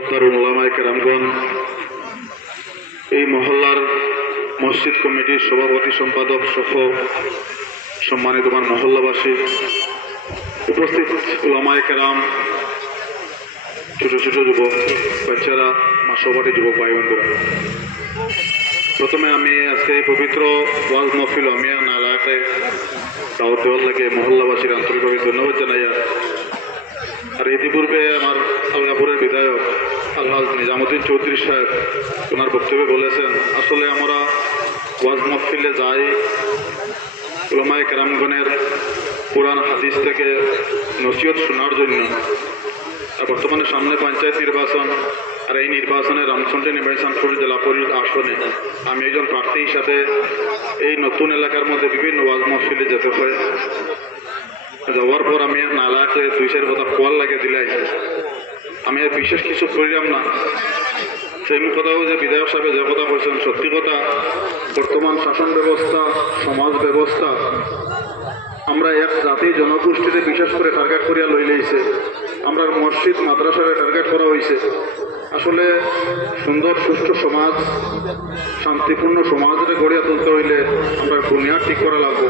ওলামায়ে কেরামগণ, এই মহল্লার মসজিদ কমিটির সভাপতি সম্পাদক সহ সম্মানিত আমার মহল্লাবাসী, উপস্থিত ওলামায়ে কেরাম, ছোট ছোট যুবক বাচ্চারা, আমার সহপাঠী যুবক ভাই বন্ধুরা, প্রথমে আমি আজকে এই পবিত্র ওয়াজ মহফিল আমি নালাকে দাওয়াত দেওয়ার লাগে মহল্লাবাসীর আন্তরিকভাবে ধন্যবাদ জানাই। আর ইতিপূর্বে আমার আলগাপুরের বিধায়ক আলহাজ নিজামুদ্দিন চৌধুরী সাহেব ওনার বক্তব্যে বলেছেন, আসলে আমরা ওয়াজ মহফিলে যাই ওলামায়ে কেরামগণের কোরআন হাদিস থেকে নসিহত শোনার জন্য। আর বর্তমানে সামনে পঞ্চায়েত নির্বাচন, আর এই নির্বাচনে রামচন্দ্রী নির্বাচনপুর জেলা পরিষদ আসনে আমি একজন প্রার্থী হিসাবে এই নতুন এলাকার মধ্যে বিভিন্ন ওয়াজ মহফিলে যেতে হয়। যাওয়ার পর আমি নালাকে দুই চার কথা কোয়াল লাগিয়ে দিলাই, আমি আর বিশেষ কিছু করিলাম না। সেই কথাও যে বিধায়ক সাহেব যে কথা বলছেন সত্যি কথা, বর্তমান শাসন ব্যবস্থা, সমাজ ব্যবস্থা আমরা এক জাতি জনগোষ্ঠীতে বিশেষ করে টার্গেট করিয়া লইলেইছে। আমরা মসজিদ মাদ্রাসারে টার্গেট করা হয়েছে। আসলে সুন্দর সুষ্ঠু সমাজ, শান্তিপূর্ণ সমাজরে গড়িয়া তুলতে হইলে আমরা বুনিয়াদ ঠিক করা লাগবো।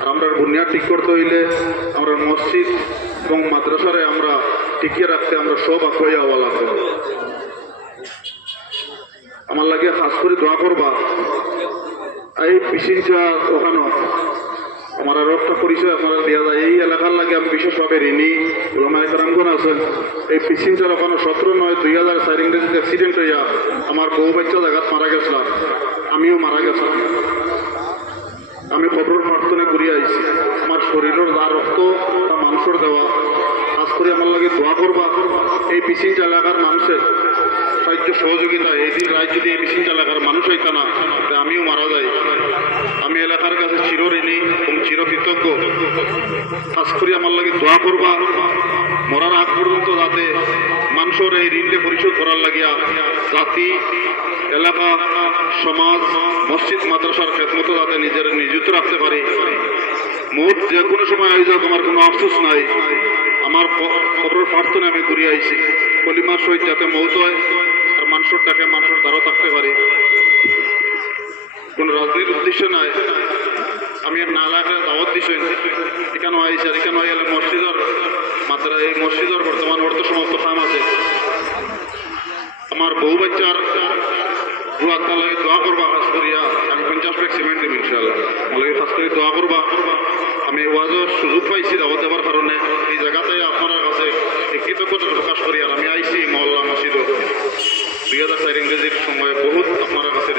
আর আমরা বুনিয়াদ ঠিক করতে হইলে আমরা মসজিদ এবং মাদ্রাসারে আমরা টিকিয়ে রাখতে আমরা সব আঁকইয়া হওয়া লাগবে। আমার লাগে খাস করে দোয়া করবা। এই পিছিয়ে ওখানে আমার আরো একটা পরিচয় আপনারা দেওয়া যায়। এই এলাকার লাগে আমি বিশেষভাবে ঋণী। ওলামায়ে কেরামগণ আছেন, এই পিছিনচার ওখানে 17/9/2004 ইংরেজিতে অ্যাক্সিডেন্ট হইয়া আমার বউ বাচ্চা জায়গাত মারা গেছিলাম, আমিও মারা গেছিলাম। আমি খবর প্রার্থনা করিয়া আইছি। আমার শরীরের যা রক্ত তা মানুষের দেওয়া। খাস করে আমার লাগে দোয়া করবা। এই পিছিনচা এলাকার মানুষের সাহায্য সহযোগিতা, এই দিন রাত যদি এই পিছিনচা এলাকার মানুষ হইতা না, আমিও মারা যাই। আমি এলাকার কাছে চিরঋণী এবং চিরকৃতজ্ঞ। খাস করে আমার লাগে দোয়া করবা, মরার আগ পর্যন্ত যাতে মানুষের এই ঋণকে পরিশোধ করার লাগিয়া জাতি, এলাকা, সমাজ, মসজিদ মাদ্রাসার খেদমত যাতে নিজের নিযুক্ত রাখতে পারি। মোট যে কোনো সময় আয়োজক আমার কোনো আফসোস নাই। আমার খবর প্রার্থনা আমি ঘুরিয়ে আইছি কলিমার সহিত যাতে মৌত হয়, আর মানুষের ডাকে মানুষের দ্বারও থাকতে পারি। কোনো রাজনীতির উদ্দেশ্য নাই। আমি নালাকে দাওয়াত দিছি, এখানে আইসি। আর এখানে এলে মসজিদের মাত্রা, এই মসজিদের বর্তমান অর্থ সমাপ্ত কাম আছে। আমার বউ বাচ্চার লাগে দোয়া করবা। খাস করিয়া আমি 50 ব্যাগ সিমেন্ট দেব ইনশাআল্লাহ। আমাকে খাস করে দোয়া করবা। আমি ওয়াজের সুযোগ পাইছি দাওয়াত দেওয়ার কারণে। এই জায়গাতে আপনার কাছে কৃতজ্ঞতা প্রকাশ করি। আর আমি আইসি মহল্লা মসজিদ 2004 ইংরেজির সময় বহুত আপনার কাছে